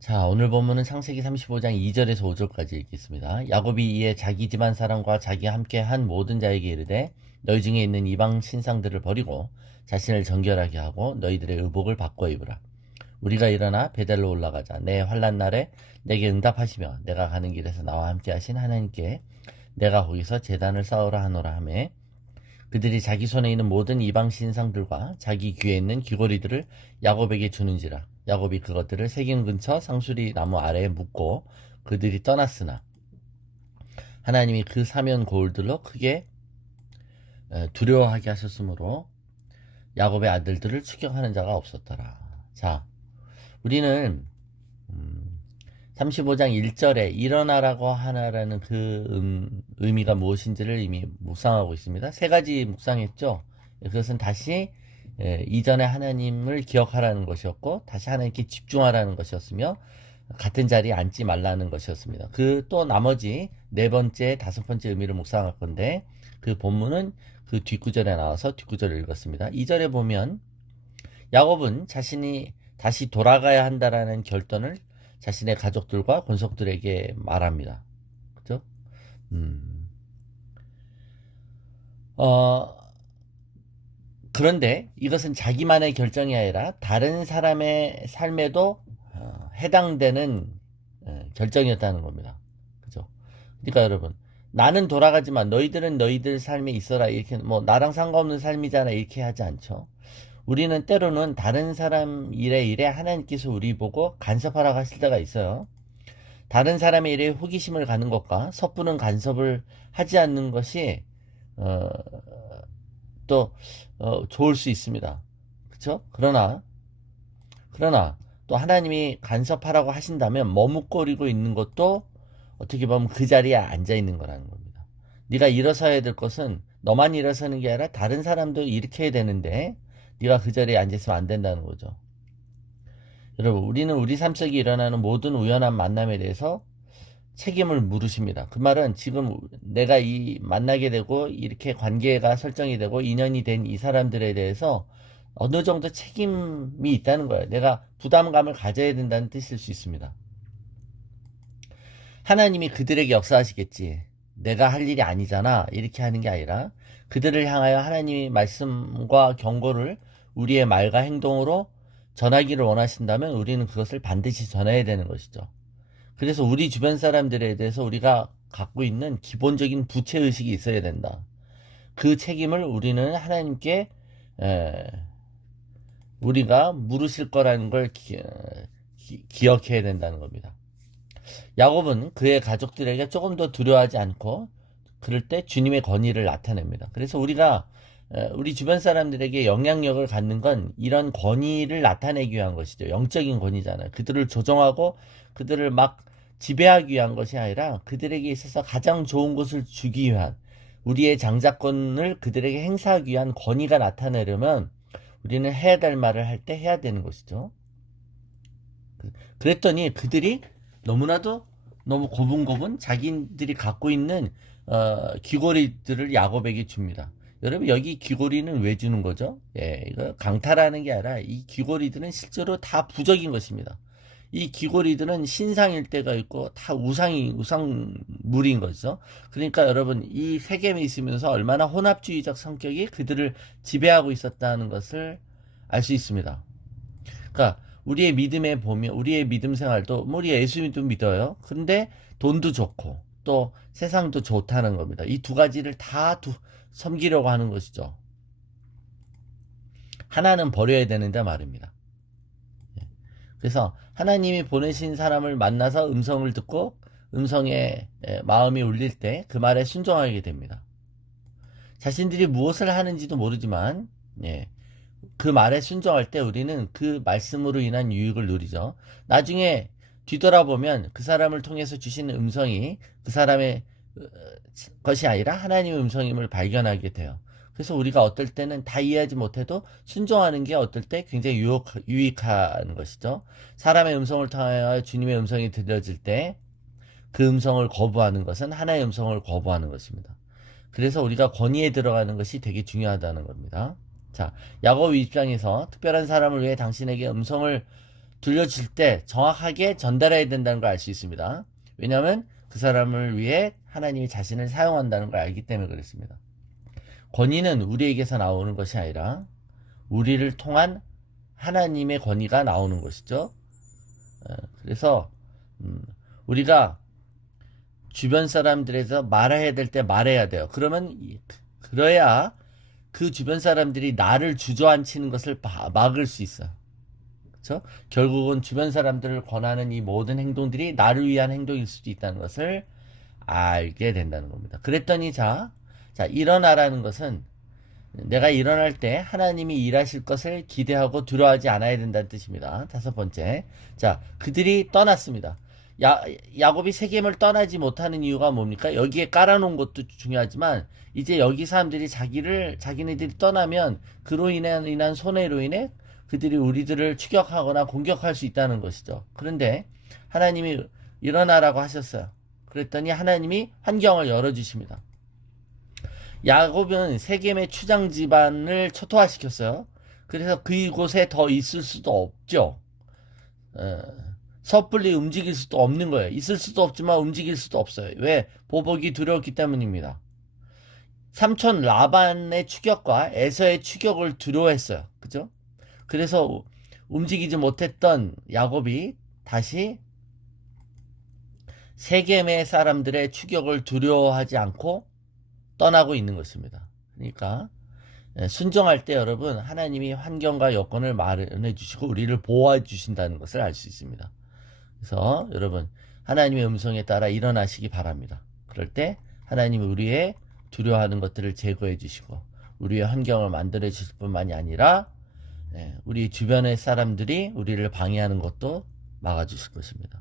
자, 오늘 본문은 창세기 35장 2절에서 5절까지 읽겠습니다. 야곱이 이에 자기 집안 사람과 자기와 함께 한 모든 자에게 이르되 너희 중에 있는 이방 신상들을 버리고 자신을 정결하게 하고 너희들의 의복을 바꿔 입으라. 우리가 일어나 베델로 올라가자. 내 환난 날에 내게 응답하시며 내가 가는 길에서 나와 함께 하신 하나님께 내가 거기서 제단을 쌓으라 하노라 하매 그들이 자기 손에 있는 모든 이방 신상들과 자기 귀에 있는 귀고리들을 야곱에게 주는지라. 야곱이 그것들을 세겜 근처 상수리 나무 아래에 묻고 그들이 떠났으나 하나님이 그 사면 고울들로 크게 두려워하게 하셨으므로 야곱의 아들들을 추격하는 자가 없었더라. 자, 우리는 35장 1절에 일어나라고 하나라는 그 의미가 무엇인지를 이미 묵상하고 있습니다. 세 가지 묵상했죠. 그것은 다시 이전에 하나님을 기억하라는 것이었고 다시 하나님께 집중하라는 것이었으며 같은 자리에 앉지 말라는 것이었습니다. 그 또 나머지 네 번째, 다섯 번째 의미를 묵상할 건데 그 본문은 그 뒷구절에 나와서 뒷구절을 읽었습니다. 2절에 보면 야곱은 자신이 다시 돌아가야 한다라는 결단을 자신의 가족들과 권속들에게 말합니다. 그죠? 어, 그런데 이것은 자기만의 결정이 아니라 다른 사람의 삶에도 해당되는 결정이었다는 겁니다. 그죠? 그러니까 여러분, 나는 돌아가지만 너희들은 너희들 삶에 있어라. 이렇게 뭐 나랑 상관없는 삶이잖아. 이렇게 하지 않죠. 우리는 때로는 다른 사람 일에 하나님께서 우리 보고 간섭하라고 하실 때가 있어요. 다른 사람의 일에 호기심을 가는 것과 섣부른 간섭을 하지 않는 것이 어, 또 좋을 수 있습니다. 그렇죠? 그러나 또 하나님이 간섭하라고 하신다면 머뭇거리고 있는 것도 어떻게 보면 그 자리에 앉아 있는 거라는 겁니다. 네가 일어서야 될 것은 너만 일어서는 게 아니라 다른 사람도 일으켜야 되는데 네가 그 자리에 앉아 있으면 안 된다는 거죠. 여러분, 우리는 우리 삶 속에 일어나는 모든 우연한 만남에 대해서 책임을 물으십니다. 그 말은 지금 내가 이 만나게 되고 이렇게 관계가 설정이 되고 인연이 된 이 사람들에 대해서 어느 정도 책임이 있다는 거예요. 내가 부담감을 가져야 된다는 뜻일 수 있습니다. 하나님이 그들에게 역사하시겠지. 내가 할 일이 아니잖아. 이렇게 하는 게 아니라 그들을 향하여 하나님의 말씀과 경고를 우리의 말과 행동으로 전하기를 원하신다면 우리는 그것을 반드시 전해야 되는 것이죠. 그래서 우리 주변 사람들에 대해서 우리가 갖고 있는 기본적인 부채의식이 있어야 된다. 그 책임을 우리는 하나님께 우리가 물으실 거라는 걸 기억해야 된다는 겁니다. 야곱은 그의 가족들에게 조금 더 두려워하지 않고 그럴 때 주님의 권위를 나타냅니다. 그래서 우리가 우리 주변 사람들에게 영향력을 갖는 건 이런 권위를 나타내기 위한 것이죠. 영적인 권위잖아요. 그들을 조정하고 그들을 막 지배하기 위한 것이 아니라 그들에게 있어서 가장 좋은 것을 주기 위한 우리의 장자권을 그들에게 행사하기 위한 권위가 나타내려면 우리는 해야 될 말을 할 때 해야 되는 것이죠. 그랬더니 그들이 너무나도 너무 고분고분 자기들이 갖고 있는 귀고리들을 야곱에게 줍니다. 여러분 여기 귀고리는 왜 주는 거죠? 예, 이거 강탈하는 게 아니라 이 귀고리들은 실제로 다 부적인 것입니다. 이 귀고리들은 신상일 때가 있고 다 우상물인 거죠. 그러니까 여러분 이 세겜에 있으면서 얼마나 혼합주의적 성격이 그들을 지배하고 있었다는 것을 알 수 있습니다. 그러니까 우리의 믿음에 보면 우리의 믿음 생활도 우리 예수님도 믿어요. 그런데 돈도 좋고 또 세상도 좋다는 겁니다. 이 두 가지를 다 섬기려고 하는 것이죠. 하나는 버려야 되는데 말입니다. 그래서 하나님이 보내신 사람을 만나서 음성을 듣고 음성에 마음이 울릴 때 그 말에 순종하게 됩니다. 자신들이 무엇을 하는지도 모르지만 그 말에 순종할 때 우리는 그 말씀으로 인한 유익을 누리죠. 나중에 뒤돌아보면 그 사람을 통해서 주신 음성이 그 사람의 것이 아니라 하나님의 음성임을 발견하게 돼요. 그래서 우리가 어떨 때는 다 이해하지 못해도 순종하는 게 어떨 때 굉장히 유익한 것이죠. 사람의 음성을 통하여 주님의 음성이 들려질 때 그 음성을 거부하는 것은 하나의 음성을 거부하는 것입니다. 그래서 우리가 권위에 들어가는 것이 되게 중요하다는 겁니다. 자, 야곱 입장에서 특별한 사람을 위해 당신에게 음성을 들려줄 때 정확하게 전달해야 된다는 걸 알 수 있습니다. 왜냐하면 그 사람을 위해 하나님이 자신을 사용한다는 걸 알기 때문에 그렇습니다. 권위는 우리에게서 나오는 것이 아니라 우리를 통한 하나님의 권위가 나오는 것이죠. 그래서 우리가 주변 사람들에서 말해야 될 때 말해야 돼요. 그래야 그 주변 사람들이 나를 주저앉히는 것을 막을 수 있어요. 그렇죠? 결국은 주변 사람들을 권하는 이 모든 행동들이 나를 위한 행동일 수도 있다는 것을 알게 된다는 겁니다. 그랬더니 자 일어나라는 것은 내가 일어날 때 하나님이 일하실 것을 기대하고 두려워하지 않아야 된다는 뜻입니다. 다섯 번째, 자 그들이 떠났습니다. 야곱이 세겜을 떠나지 못하는 이유가 뭡니까? 여기에 깔아놓은 것도 중요하지만 이제 여기 사람들이 자기네들이 떠나면 그로 인한 손해로 인해 그들이 우리들을 추격하거나 공격할 수 있다는 것이죠. 그런데 하나님이 일어나라고 하셨어요. 그랬더니 하나님이 환경을 열어주십니다. 야곱은 세겜의 추장 집안을 초토화시켰어요. 그래서 그곳에 더 있을 수도 없죠. 섣불리 움직일 수도 없는 거예요. 있을 수도 없지만 움직일 수도 없어요. 왜? 보복이 두려웠기 때문입니다. 삼촌 라반의 추격과 에서의 추격을 두려워했어요. 그죠? 그래서 움직이지 못했던 야곱이 다시 세겜의 사람들의 추격을 두려워하지 않고 떠나고 있는 것입니다. 그러니까 순종할 때 여러분 하나님이 환경과 여건을 마련해 주시고 우리를 보호해 주신다는 것을 알 수 있습니다. 그래서 여러분 하나님의 음성에 따라 일어나시기 바랍니다. 그럴 때 하나님이 우리의 두려워하는 것들을 제거해 주시고 우리의 환경을 만들어 주실 뿐만이 아니라 우리 주변의 사람들이 우리를 방해하는 것도 막아주실 것입니다.